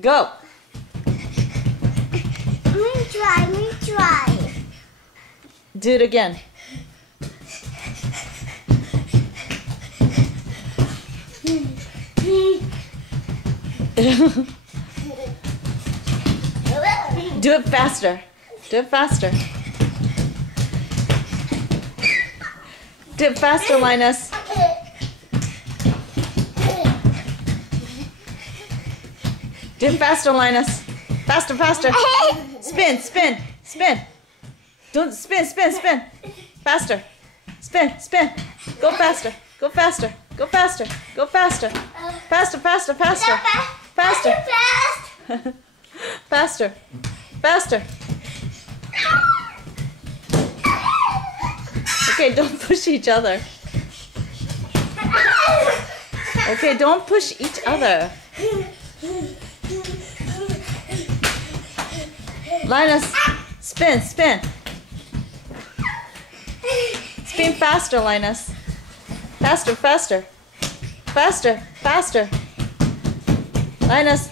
Go. Let me try. Do it again. Do it faster. Do it faster. Do it faster, Linus. Do it faster, Linus. Faster, faster. Spin, spin, spin. Don't spin, spin, spin. Faster. Spin, spin. Go faster. Go faster. Go faster. Go faster. Faster, faster, faster. Faster. Faster. Faster. Okay, don't push each other. Okay, don't push each other. Linus, spin, spin. Spin faster, Linus. Faster, faster. Faster, faster. Linus.